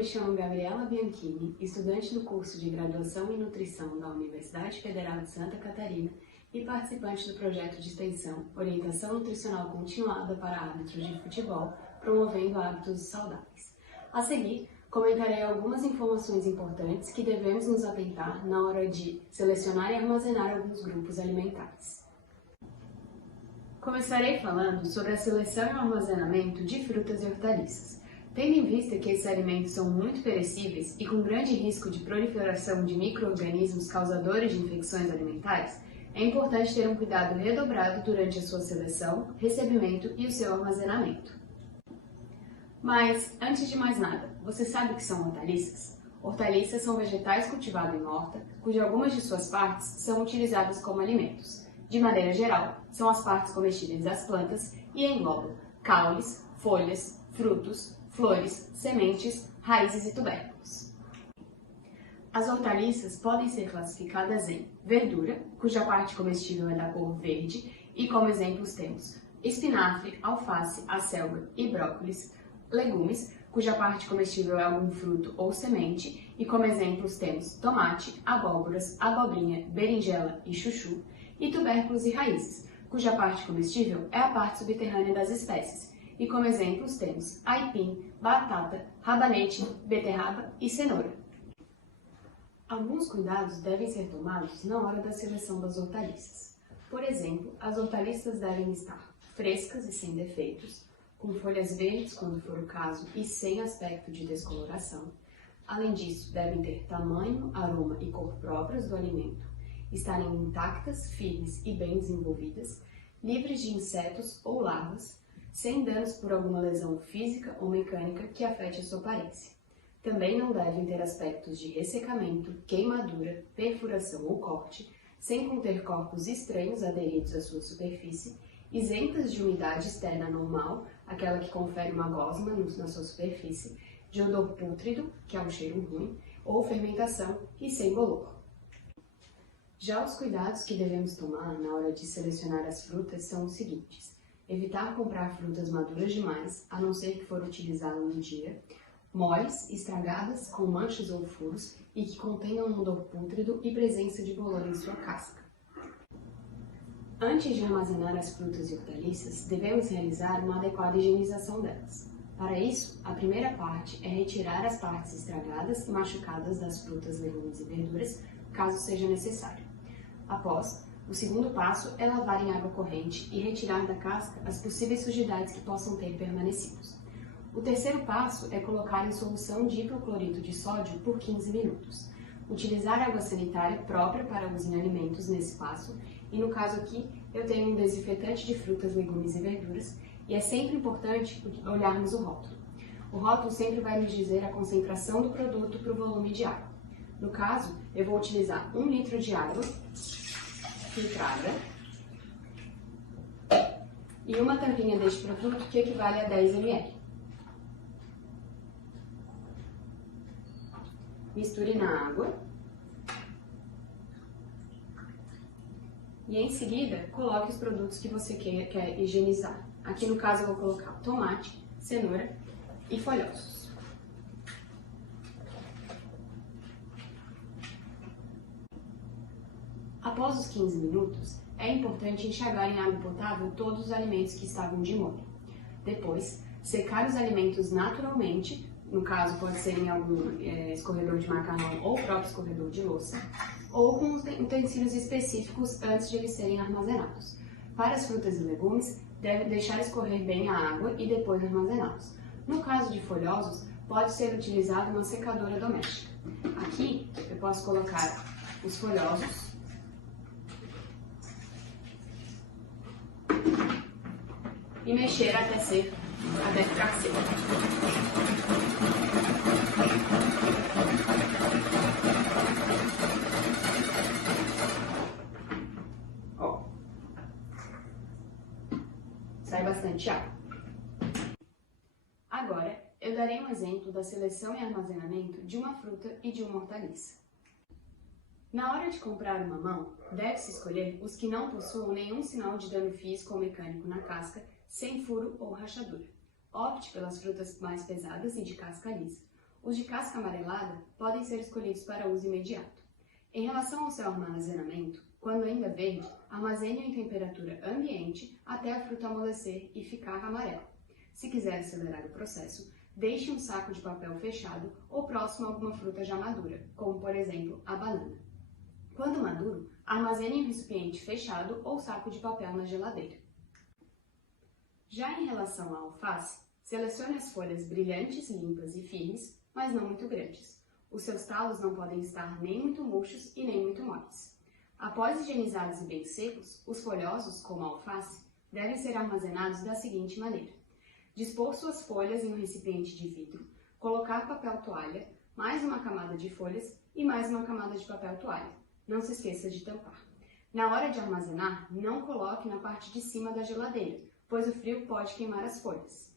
me chamo Gabriela Bianchini, estudante do curso de Graduação em Nutrição da Universidade Federal de Santa Catarina e participante do projeto de extensão Orientação Nutricional Continuada para Árbitros de Futebol, promovendo hábitos saudáveis. A seguir, comentarei algumas informações importantes que devemos nos atentar na hora de selecionar e armazenar alguns grupos alimentares. Começarei falando sobre a seleção e o armazenamento de frutas e hortaliças. Tendo em vista que esses alimentos são muito perecíveis e com grande risco de proliferação de micro-organismos causadores de infecções alimentares, é importante ter um cuidado redobrado durante a sua seleção, recebimento e o seu armazenamento. Mas, antes de mais nada, você sabe o que são hortaliças? Hortaliças são vegetais cultivados em horta, cujas algumas de suas partes são utilizadas como alimentos. De maneira geral, são as partes comestíveis das plantas e englobam caules, folhas, frutos, flores, sementes, raízes e tubérculos. As hortaliças podem ser classificadas em verdura, cuja parte comestível é da cor verde, e como exemplos temos espinafre, alface, acelga e brócolis, legumes, cuja parte comestível é algum fruto ou semente, e como exemplos temos tomate, abóboras, abobrinha, berinjela e chuchu, e tubérculos e raízes, cuja parte comestível é a parte subterrânea das espécies, e como exemplos temos aipim, batata, rabanete, beterraba e cenoura. Alguns cuidados devem ser tomados na hora da seleção das hortaliças. Por exemplo, as hortaliças devem estar frescas e sem defeitos, com folhas verdes quando for o caso e sem aspecto de descoloração. Além disso, devem ter tamanho, aroma e cor próprios do alimento, estarem intactas, firmes e bem desenvolvidas, livres de insetos ou larvas, sem danos por alguma lesão física ou mecânica que afete a sua aparência. Também não devem ter aspectos de ressecamento, queimadura, perfuração ou corte, sem conter corpos estranhos aderidos à sua superfície, isentas de umidade externa normal, aquela que confere uma gosma na sua superfície, de odor pútrido, que é um cheiro ruim, ou fermentação e sem bolor. Já os cuidados que devemos tomar na hora de selecionar as frutas são os seguintes: evitar comprar frutas maduras demais, a não ser que for utilizá-la no dia, moles, estragadas, com manchas ou furos e que contenham um odor pútrido e presença de bolor em sua casca. Antes de armazenar as frutas e hortaliças, devemos realizar uma adequada higienização delas. Para isso, a primeira parte é retirar as partes estragadas e machucadas das frutas, legumes e verduras, caso seja necessário. Após, o segundo passo é lavar em água corrente e retirar da casca as possíveis sujidades que possam ter permanecidos. O terceiro passo é colocar em solução de hipoclorito de sódio por 15 minutos. Utilizar água sanitária própria para uso em alimentos nesse passo, e no caso aqui eu tenho um desinfetante de frutas, legumes e verduras, e é sempre importante olharmos o rótulo. O rótulo sempre vai nos dizer a concentração do produto para o volume de água. No caso, eu vou utilizar 1 litro de água filtrada e uma tampinha deste produto que equivale a 10 ml. Misture na água e em seguida coloque os produtos que você quer higienizar. Aqui no caso eu vou colocar tomate, cenoura e folhosos. Após os 15 minutos, é importante enxagar em água potável todos os alimentos que estavam de molho. Depois, secar os alimentos naturalmente, no caso pode ser em algum escorredor de macarrão ou próprio escorredor de louça, ou com utensílios específicos antes de eles serem armazenados. Para as frutas e legumes, deve deixar escorrer bem a água e depois armazená-los. No caso de folhosos, pode ser utilizada uma secadora doméstica. Aqui, eu posso colocar os folhosos e mexer até ficar seco. Sai bastante água. Agora, eu darei um exemplo da seleção e armazenamento de uma fruta e de uma hortaliça. Na hora de comprar uma mamão, deve-se escolher os que não possuam nenhum sinal de dano físico ou mecânico na casca, sem furo ou rachadura. Opte pelas frutas mais pesadas e de casca lisa. Os de casca amarelada podem ser escolhidos para uso imediato. Em relação ao seu armazenamento, quando ainda verde, armazene em temperatura ambiente até a fruta amolecer e ficar amarela. Se quiser acelerar o processo, deixe um saco de papel fechado ou próximo a alguma fruta já madura, como por exemplo a banana. Quando maduro, armazene em um recipiente fechado ou saco de papel na geladeira. Já em relação à alface, selecione as folhas brilhantes, limpas e firmes, mas não muito grandes. Os seus talos não podem estar nem muito murchos e nem muito moles. Após higienizados e bem secos, os folhosos, como a alface, devem ser armazenados da seguinte maneira: dispor suas folhas em um recipiente de vidro, colocar papel toalha, mais uma camada de folhas e mais uma camada de papel toalha. Não se esqueça de tampar. Na hora de armazenar, não coloque na parte de cima da geladeira, pois o frio pode queimar as folhas.